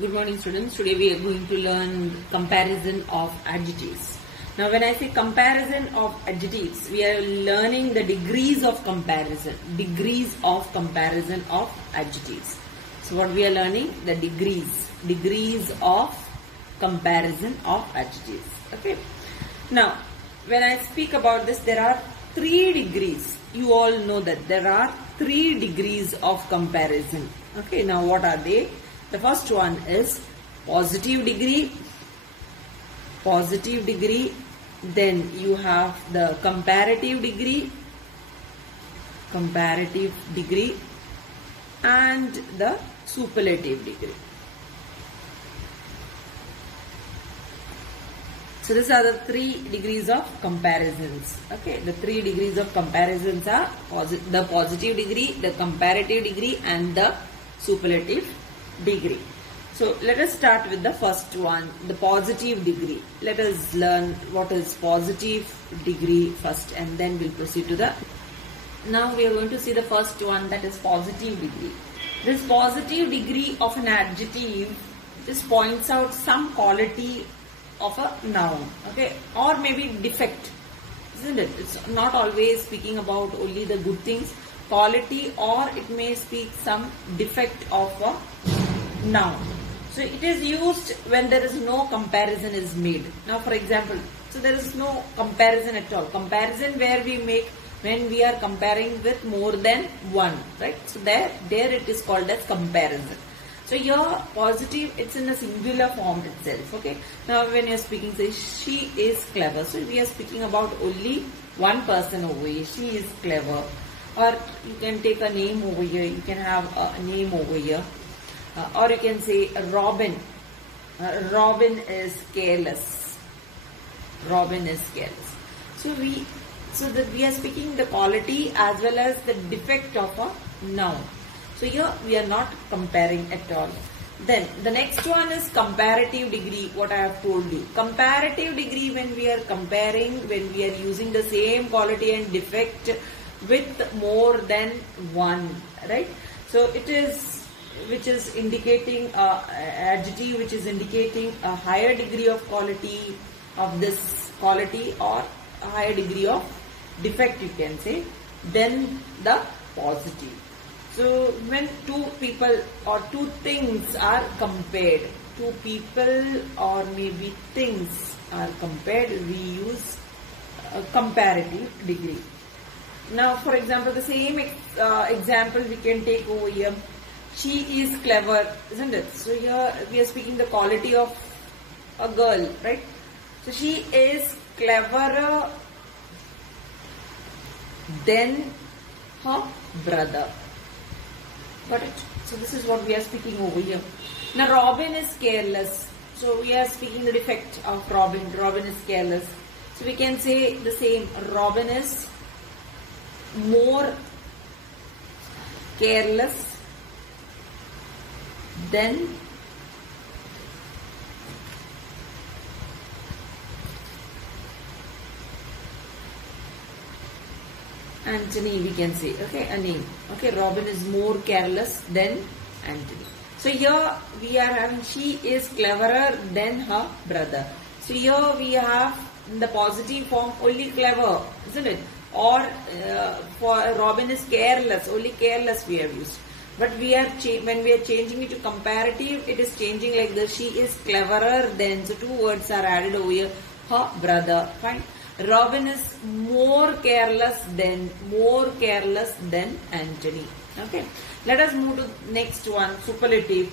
Good morning, students. Today we are going to learn comparison of adjectives. Now when I say comparison of adjectives, we are learning the degrees of comparison. Degrees of comparison of adjectives. So what we are learning? The degrees. Degrees of comparison of adjectives. Okay. Now when I speak about this, there are 3 degrees. You all know that there are 3 degrees of comparison. Okay. Now what are they? The first one is positive degree, then you have the comparative degree, and the superlative degree. So these are the 3 degrees of comparisons. Okay, the 3 degrees of comparisons are the positive degree, the comparative degree, and the superlative degree. So let us start with the first one, the positive degree. Let us learn what is positive degree first, and then we'll proceed to the. Now we are going to see the first one, that is positive degree. This positive degree of an adjective just points out some quality of a noun, okay, or maybe defect, isn't it? It's not always speaking about only the good things, quality, or it may speak some defect of a noun. So it is used when there is no comparison is made. Now for example, so there is no comparison at all. Comparison where we make when we are comparing with more than one, right? So there it is called as comparison. So here positive, it's in a singular form itself. Okay. Now when you are speaking, say she is clever. So we are speaking about only one person over here. She is clever. Or you can take a name over here. You can have a name over here. Or you can say Robin. Robin is careless. Robin is careless. So that we are speaking the quality as well as the defect of a noun. So here we are not comparing at all. Then the next one is comparative degree, what I have told you. Comparative degree, when we are comparing, when we are using the same quality and defect with more than one, right? So it is, which is indicating adjective which is indicating a higher degree of quality of this quality, or a higher degree of defect, you can say, than the positive. So when 2 people or 2 things are compared, 2 people or maybe things are compared, we use a comparative degree. Now for example, the same example we can take over here. She is clever, isn't it? So here we are speaking the quality of a girl, right? So she is cleverer than her brother. Got it? So this is what we are speaking over here. Now Robin is careless. So we are speaking the defect of Robin. Robin is careless. So we can say the same. Robin is more careless than Anthony, we can say, okay, a name. Okay, Robin is more careless than Anthony. So here we are having she is cleverer than her brother. So here we have in the positive form only clever, isn't it? Or for Robin is careless, only careless we have used. But we are when we are changing it to comparative, it is changing like this. She is cleverer than. So 2 words are added over here. Her brother. Fine. Robin is more careless than Anthony. Okay. Let us move to next one, superlative.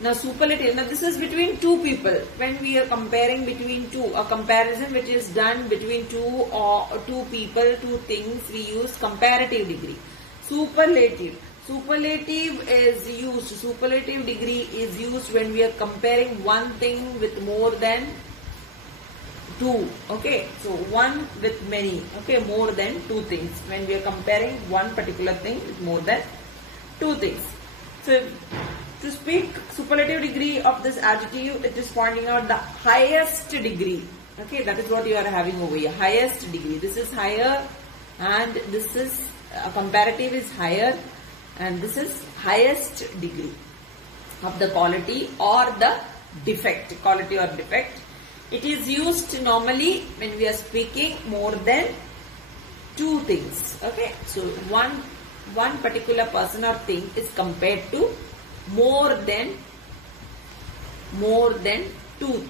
Now superlative. Now this is between 2 people. When we are comparing between 2, a comparison which is done between 2 or 2 people, 2 things, we use comparative degree. Superlative. Superlative is used. Superlative degree is used when we are comparing one thing with more than 2. Okay, so one with many. Okay, more than 2 things. When we are comparing one particular thing with more than 2 things. So to speak superlative degree of this adjective, it is pointing out the highest degree. Okay, that is what you are having over here. Highest degree. This is higher, and this is comparative is higher, and this is highest degree. of the quality or the defect, quality or defect. It is used normally when we are speaking more than two things. Okay, so one particular person or thing is compared to more than two.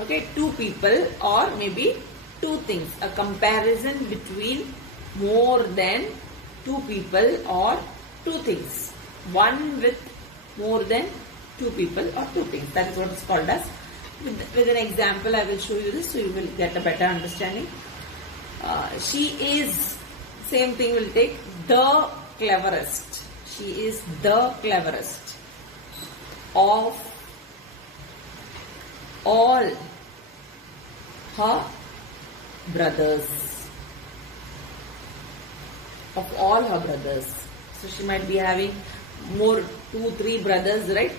Okay, two people or maybe two things. A comparison between more than two people or two things. One with more than two people or two things. That is what is called as. With an example, I will show you this so you will get a better understanding. She is, same thing will take, the cleverest. She is the cleverest of all her brothers. Of all her brothers. So she might be having more 2-3 brothers, right?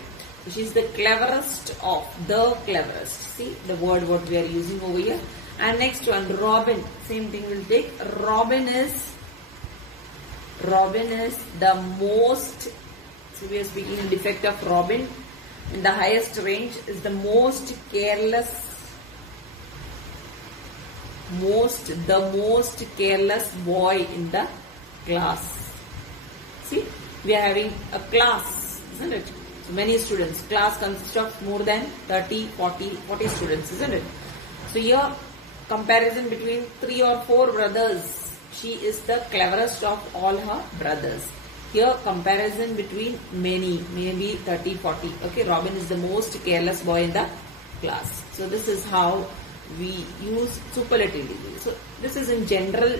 She is the cleverest of, the cleverest. See the word what we are using over here. And next one, Robin. Same thing will take. Robin is the most, so we are speaking in defect of Robin. In the highest range is the most careless, the most careless boy in the class. See, we are having a class, isn't it? So many students. Class consists of more than 30, 40 students, isn't it? So here, comparison between 3 or 4 brothers. She is the cleverest of all her brothers. Here, comparison between many, maybe 30, 40. Okay, Robin is the most careless boy in the class. So this is how we use superlative degree. So this is in general,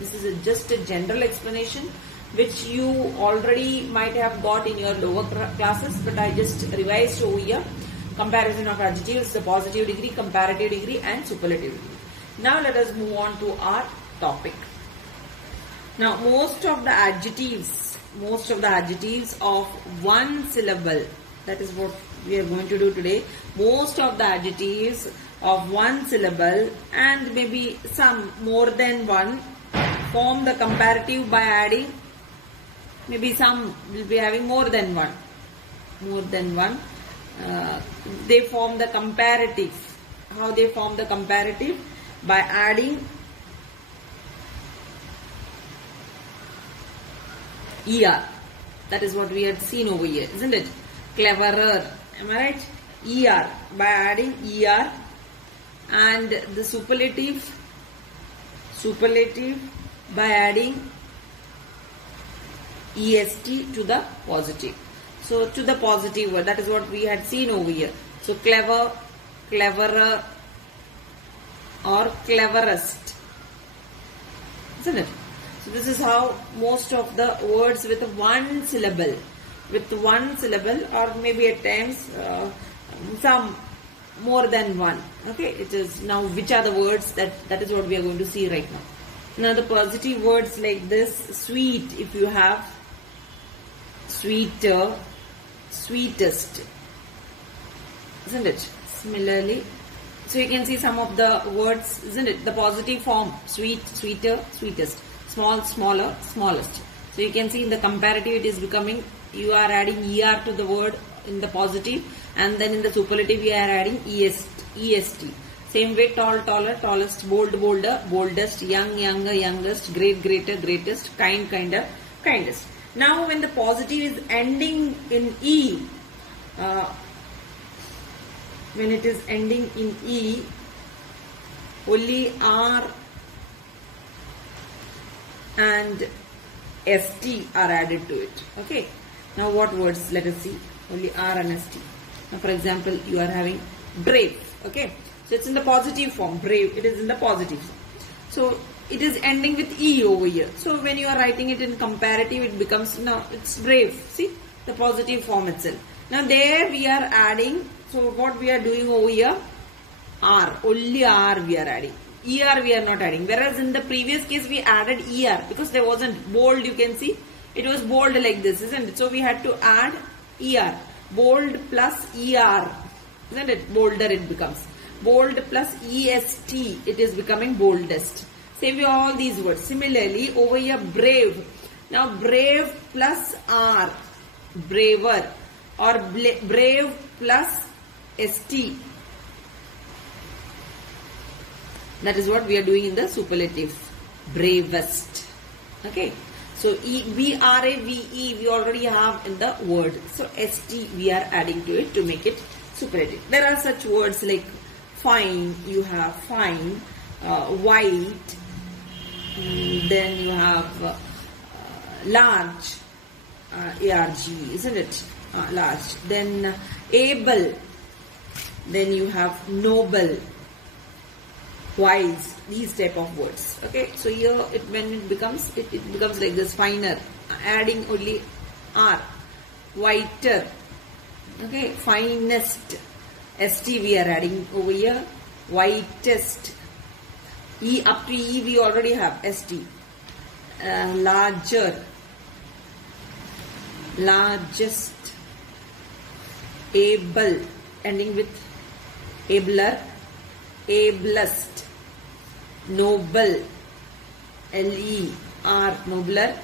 this is just a general explanation which you already might have got in your lower classes, but I just revised over here. Comparison of adjectives, the positive degree, comparative degree and superlative degree. Now let us move on to our topic. Now most of the adjectives of one syllable, that is what we are going to do today. Most of the adjectives of one syllable and maybe some more than one form the comparative by adding, maybe some will be having more than one. They form the comparative. How they form the comparative? By adding ER. That is what we had seen over here, isn't it? Cleverer. Am I right? ER. By adding ER. And the superlative by adding EST to the positive. So to the positive word, that is what we had seen over here. So clever, cleverer or cleverest, isn't it? So this is how most of the words with one syllable or maybe at times some more than one. Okay, it is now which are the words that is what we are going to see right now. Now the positive words like this, sweet, if you have sweeter, sweetest, isn't it? Similarly, so you can see some of the words, isn't it? The positive form, sweet, sweeter, sweetest, small, smaller, smallest. So you can see in the comparative it is becoming, you are adding ER to the word in the positive, and then in the superlative you are adding EST. Same way, tall, taller, tallest, bold, bolder, boldest, young, younger, youngest, great, greater, greatest, kind, kinder, kindest. Now when the positive is ending in E, when it is ending in E, only R and ST are added to it. Okay. Now what words? Let us see. Only R and ST. Now for example, you are having brave. Okay. So it's in the positive form. Brave. It is in the positive form. So it is ending with E over here. So when you are writing it in comparative, it becomes, now it's brave. See the positive form itself. Now there we are adding. So what we are doing over here? R. Only R we are adding. ER we are not adding. Whereas in the previous case we added ER because there wasn't bold. You can see it was bold like this, isn't it? So we had to add ER. Bold plus ER, isn't it? Bolder it becomes. Bold plus EST, it is becoming boldest. Same way all these words. Similarly over here brave. Now brave plus R, braver. or brave plus st. That is what we are doing in the superlative. Bravest. Okay. So B-R-A-V-E we already have in the word. So st we are adding to it to make it superlative. There are such words like fine. You have fine, white. Then you have large, ARG, isn't it? Large. Then able. Then you have noble, wise. These type of words. Okay. So here when it becomes like this, finer, adding only R, whiter. Okay. Finest, st we are adding over here. Whitest. Up to E we already have st. Larger, largest, able, ending with abler, ablest, noble, L-E-R, nobler,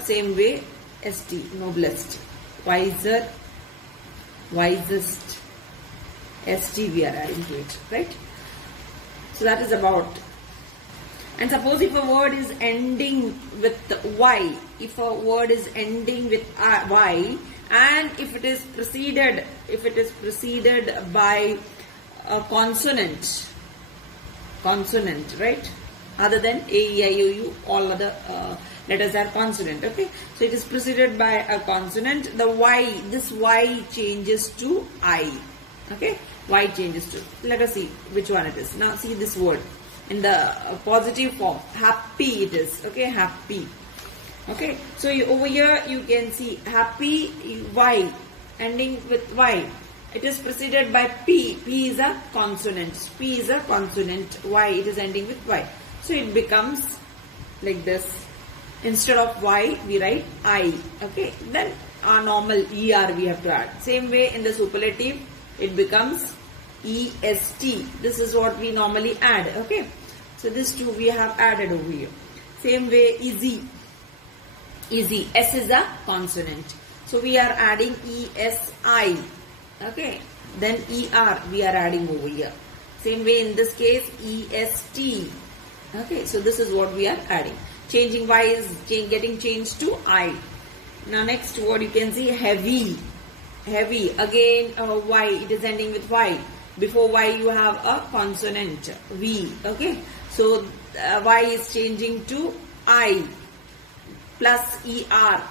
same way st, noblest, wiser, wisest, st we are adding to it, right? So that is about. And suppose if a word is ending with Y, if a word is ending with Y, and if it is preceded by a consonant, right? Other than A, E, I, O, U, all other letters are consonant. Okay, so it is preceded by a consonant. The Y, this Y changes to I. Okay, Y changes to. Let us see which one it is. Now see this word. In the positive form, happy it is. Okay, happy. Okay, so over here you can see happy, Y, ending with Y. It is preceded by P. P is a consonant. P is a consonant. Y, it is ending with Y. So it becomes like this. Instead of Y, we write I. Okay, then our normal ER we have to add. Same way in the superlative, it becomes EST. This is what we normally add. Okay, so this two we have added over here. Same way easy. Easy. S is a consonant. So we are adding ESI. Okay. Then ER we are adding over here. Same way in this case EST. Okay. So this is what we are adding. Changing Y is getting changed to I. Now next word you can see heavy. Heavy. Again Y. It is ending with Y. Before Y you have a consonant V. Okay. So Y is changing to I plus ER.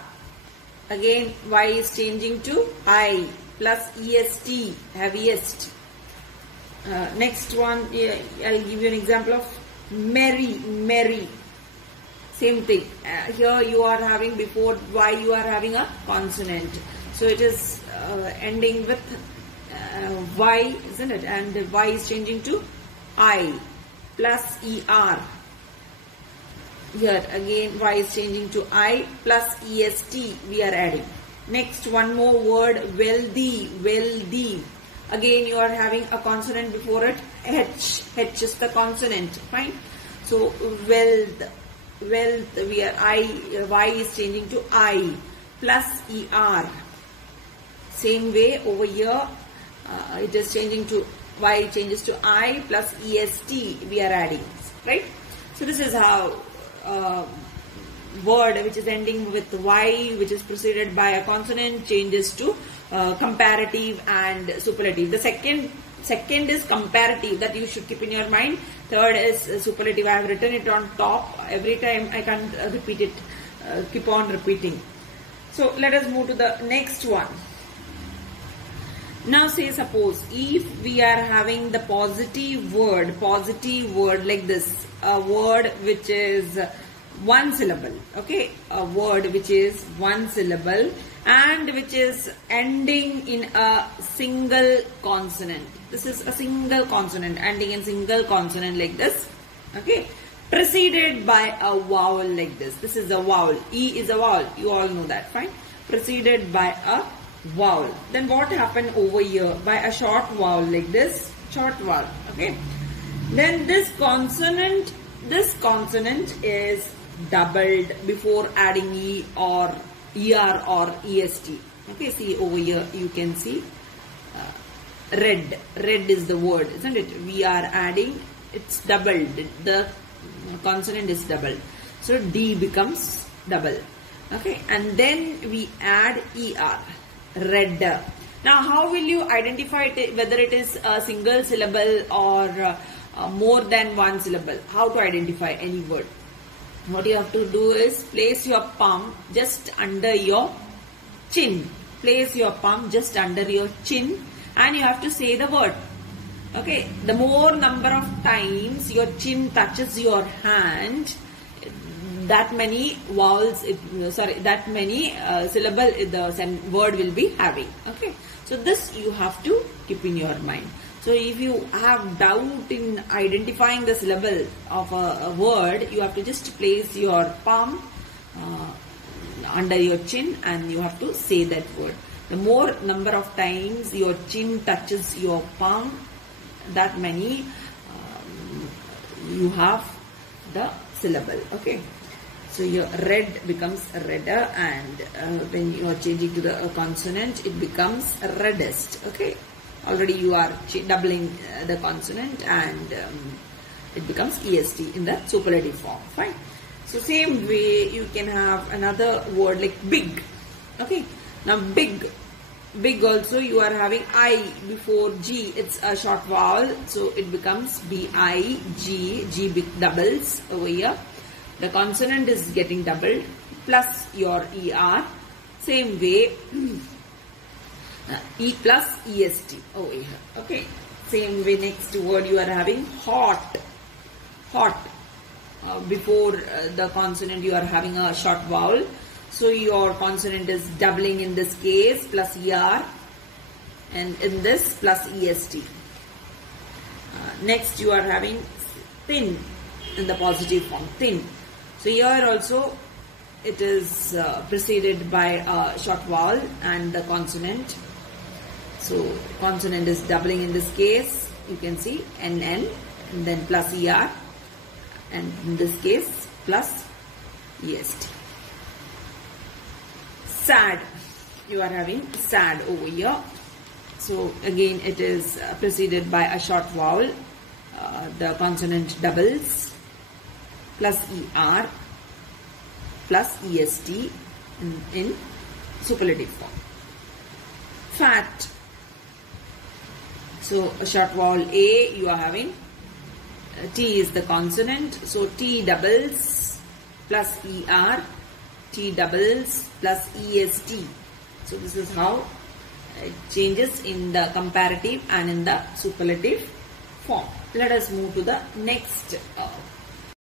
Again Y is changing to I plus EST, heaviest. Next one, I'll give you an example of merry, merry. Same thing. Here you are having before Y you are having a consonant. So it is ending with Y, isn't it? And Y is changing to I plus ER. Here again Y is changing to I plus EST we are adding. Next one more word, wealthy, wealthy. Again you are having a consonant before it, H. H is the consonant, fine. So wealth, wealth we are Y is changing to I plus ER. Same way over here it is changing to Y changes to I plus EST we are adding, right? So this is how word which is ending with Y, which is preceded by a consonant, changes to comparative and superlative. The second is comparative, that you should keep in your mind. Third is superlative. I have written it on top. Every time I can't repeat it, keep on repeating. So let us move to the next one. Now say suppose if we are having the positive word like this, a word which is one syllable, okay, a word which is one syllable and which is ending in a single consonant. This is a single consonant ending in single consonant like this, okay, preceded by a vowel like this. This is a vowel. E is a vowel. You all know that, fine. Preceded by a vowel. Then what happened over here? By a short vowel like this, short vowel, okay. Then this consonant is doubled before adding E or ER or EST. Okay, see over here you can see red. Red is the word, isn't it? We are adding, it's doubled. The consonant is doubled. So D becomes double. Okay, and then we add ER, red. Now how will you identify it, whether it is a single syllable or more than one syllable? How to identify any word? What you have to do is place your palm just under your chin. Place your palm just under your chin and you have to say the word. Okay, the more number of times your chin touches your hand, that many vowels, that many syllable the word will be having. Okay, so this you have to keep in your mind. So if you have doubt in identifying the syllable of a word, you have to just place your palm under your chin and you have to say that word. The more number of times your chin touches your palm, that many you have the syllable. Okay, so your red becomes redder, and when you are changing to the consonant, it becomes reddest. Okay, already you are doubling the consonant and it becomes EST in the superlative form. Fine. So same way you can have another word like big. Okay, now big also you are having I before G. It's a short vowel, so it becomes B-I-G. G big doubles over here. The consonant is getting doubled plus your ER. Same way E plus EST over here. Okay, same way next word you are having hot. Hot. Before the consonant you are having a short vowel, so your consonant is doubling in this case, plus ER, and in this plus EST. Next you are having thin in the positive form, thin. So here also it is preceded by a short vowel and the consonant. So consonant is doubling in this case, you can see NN and then plus ER, and in this case plus EST. Sad, you are having sad over here. So again it is preceded by a short vowel, the consonant doubles, plus ER plus EST in superlative form. Fat, so a short vowel A you are having, T is the consonant, so T doubles plus ER, T doubles plus EST. So this is how it changes in the comparative and in the superlative form. Let us move to the next